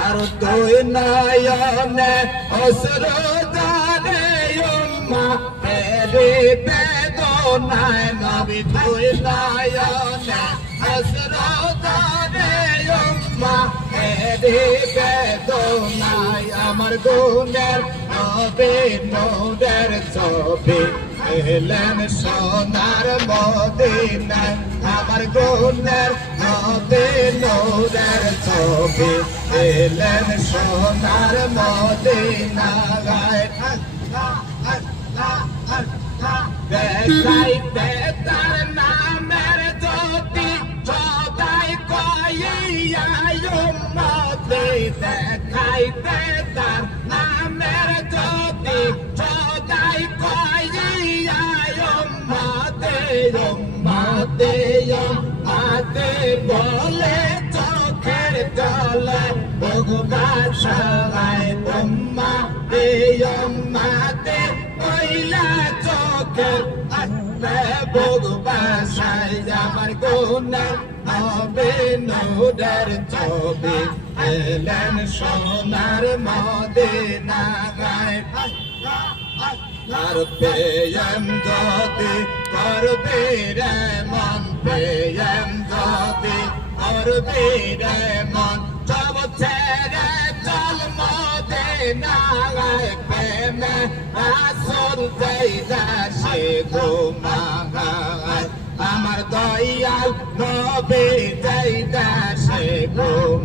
আর তুই নয়নে অশ্রু ধারে উম্মা তেরে বেদনায় নবী তুই নয়নে অশ্রু ধারে উম্মা তেরে বেদনায় আমার গুণের নবী নূরের ছবি এলেন সোনার মদিনায় আমার গুণের নবী নূরের ছবি এলেন সোনার মদিনায় দেখাইতে তার নামের জ্যোতি সদাই কইয়া উম্মতি দেখাইতে তার নামের জ্যোতি সদাই কইয়া উম্মতি উম্মতি উম্মতি বলে চোখের জলে ভগবান সবাই উম্মতি উম্মতি কইলা চোখের আত্মে ভগবান সাই আমার গুণের হবে নূরের ছবি এলেন সোনার মদিনায় আর পেয়ম যদি করবে রে মন পেয়ম যদি করবে রে মন সব ছেড়ে চল মদিনায় প্রেমে আসল যাইদা সে ঘুমায় আমার দয়াল নবী যাইদা সে ঘুম